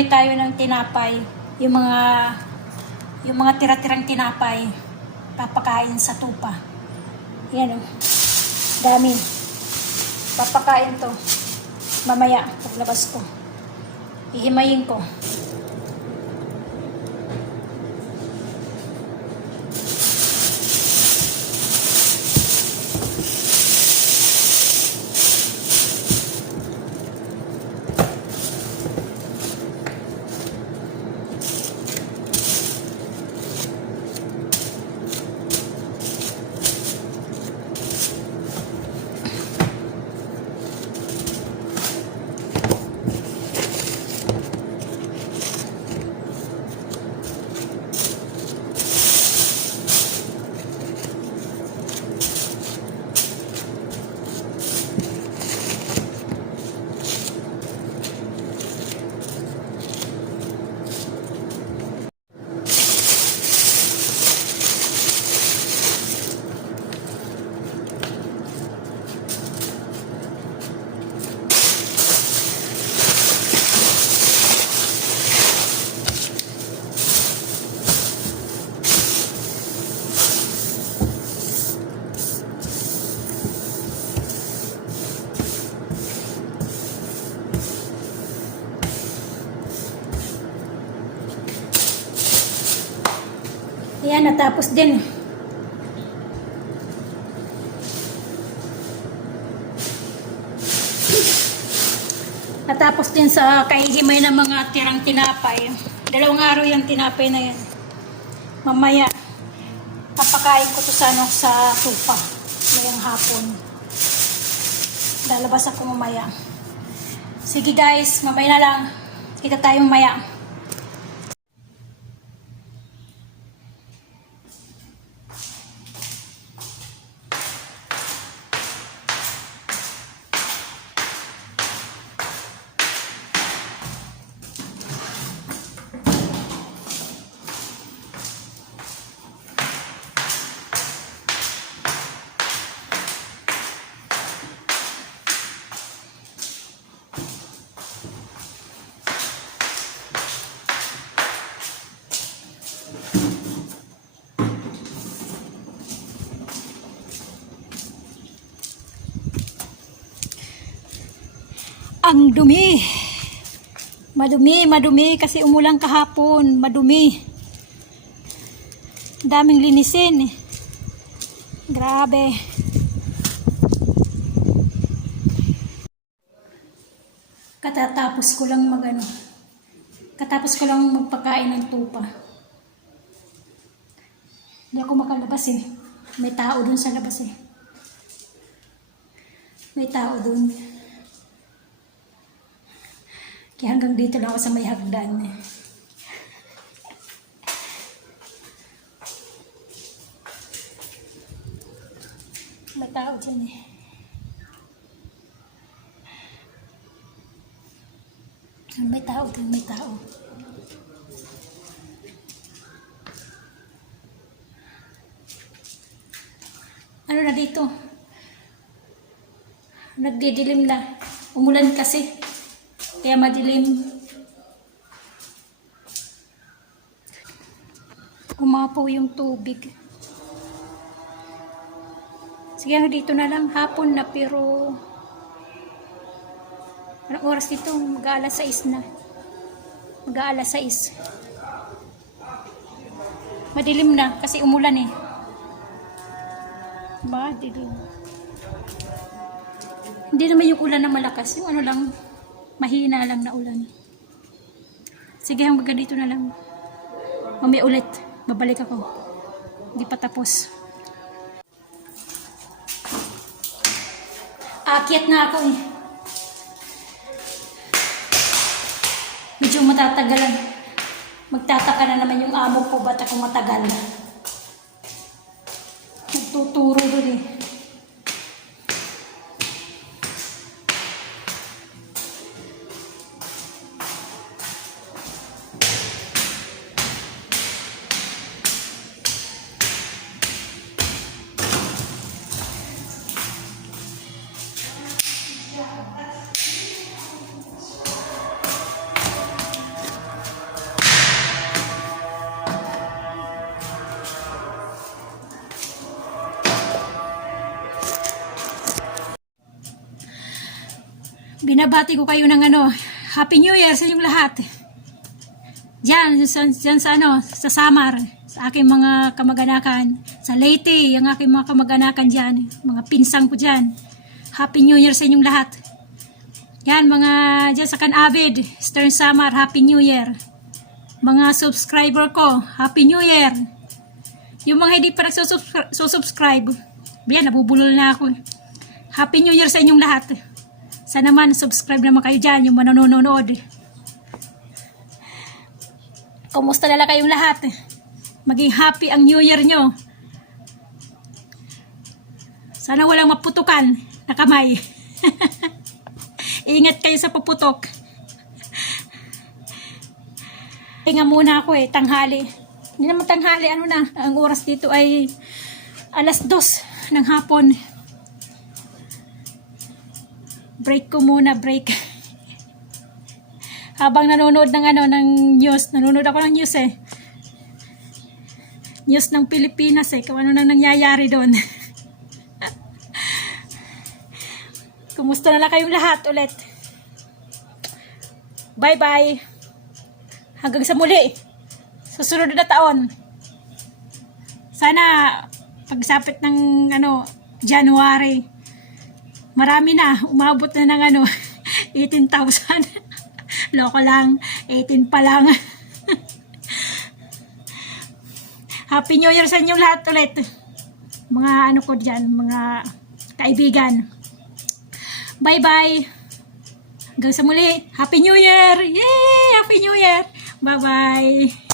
Maghihimay tayo ng tinapay. Yung mga tira-tirang tinapay. Papakain sa tupa. Yan o. Dami. Papakain to. Mamaya, paglabas ko. Hihimayin ko. Ayan, natapos din. Natapos din sa kahihimay ng mga tirang tinapay. 2 araw yung tinapay na yan. Mamaya, papakain ko to sa tupa. Ngayong hapon. Lalabas ako mamaya. Sige guys, mamaya na lang. Kita tayo mamaya. Ang dumi. Madumi kasi umulang kahapon. Madumi. Daming linisin. Grabe. Katapos ko lang magpakain ng tupa. Hindi ako makalabas eh. May tao dun sa labas eh. May tao dun. Kaya hanggang dito lang ako sa may hagdan. May tao dyan eh. May tao dyan, may tao. Ano na dito? Nagdidilim na. Umulan kasi. Kaya madilim. Umapaw yung tubig. Sige, dito na lang. Hapon na pero anong oras dito? Mag-aalas 6 na. Mag-aalas 6. Madilim na kasi umulan eh. Madilim. Hindi naman yung ulan na malakas. Yung ano lang, mahina lang na ulan. Sige, hanggang dito na lang. Mamaya ulit. Babalik ako. Hindi pa tapos. Aakyat na ako eh. Medyo matatagalan. Magtataka na naman yung amo ko ba't ako matagal. Nagtuturo doon eh. Binabati ko kayo ng Happy New Year sa inyong lahat. Diyan sa Samar, sa aking mga kamag-anakan, sa Leyte, ang aking mga kamag-anakan diyan, mga pinsang ko diyan. Happy New Year sa inyong lahat. Yan, mga diyan sa Canavid, Eastern Samar, Happy New Year. Mga subscriber ko, Happy New Year. Yung mga hindi pa nagsusubscribe, yan, nabubulol na ako. Happy New Year sa inyong lahat. Sana naman, subscribe naman kayo dyan, yung manonood. Kumusta na lang kayong lahat? Maging happy ang New Year nyo. Sana walang maputukan na kamay. Ingat kayo sa puputok. Tinga muna ako tanghali. Hindi naman tanghali, ang oras dito ay 2:00 ng hapon. Break ko muna, break. Habang nanonood ng news, nanonood ako ng news News ng Pilipinas kung ano nang nangyayari doon. Kumusta na lang kayong lahat ulit? Bye-bye. Hanggang sa muli. Susunod na taon. Sana pagsapit ng January, marami na, umabot na ng 18,000. Loko lang, 18 pa lang. Happy New Year sa inyong lahat ulit. Mga ko dyan, mga kaibigan. Bye-bye. Hanggang sa muli. Happy New Year! Yay! Happy New Year! Bye-bye!